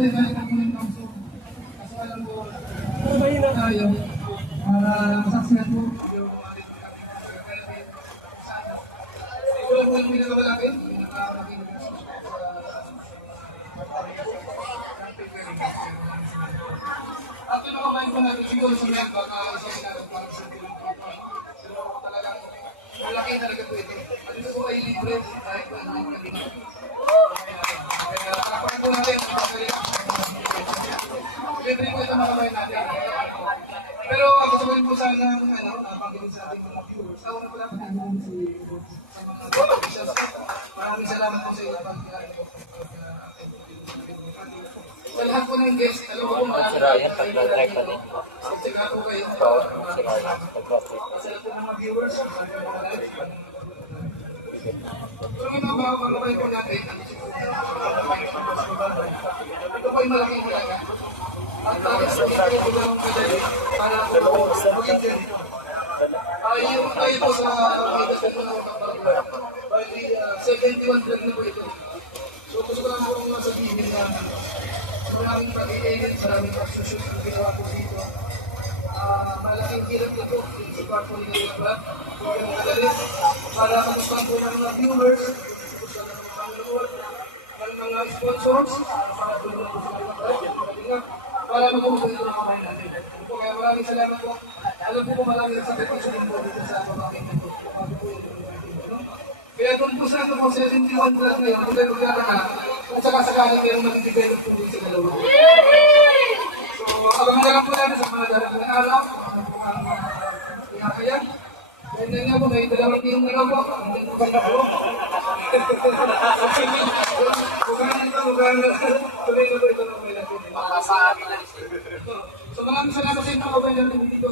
po yung galing ako ng kamso. Kaso alam ko, tayo, para masaksihan po yung ito po yung pinakamalaki, pinakamalaking at pinakamain pa natin siguro sa mga baka isa sinarap para sa tulong po. Pero talagang malaki talaga po ito. At ito po ay libre dahil po hindi ko naging kaya kapag po natin, libre po ito makabayan natin. Pero ako sabihin po sana napanggilit sa ating mga viewers. Ako na po lang sa mga officials. Maraming salamat po sa iyo. Sa lahat po ng guests, alam ko maraming siguro kayo. Sa lahat po ng mga viewers, pero may mga bago-bago po natin. Ito po ay malaking halaga. At sa ito po ng kadali para maging ganito. Yung tayo po sa mga po ng kapag bali 71 vlog na po ito. So gusto ko lang po mga sabihin na maraming pag-edit, maraming pag-shoot na ginawa po dito. Malaking hirap na po sa kwarto nila yung vlog. Huwag yung kadali para magustuhan po ng mga viewers, gusto ng mga pangluwag, ng mga sponsors, para tulungan po sa mga vlog. Para mag-uusap ito ng kamay natin. Kaya maraming salamat po. Alam po maraming nagsakit po sa limbo dito sa pamangkin na po. Kaya doon po sa ito po 71 plus ngayon, kung meron na at saka sakali kayong mag-develop po dito sa dalawa. So, abang na lang po natin sa mga dalang na araw, ang pinakayan. Then nga po, may dalawang team na lang po. Hindi po ba na po? Mukhang tuloy na po ito ng may natin. Baka sa akin lang. So maraming salamat sa inyo, kabay natin dito.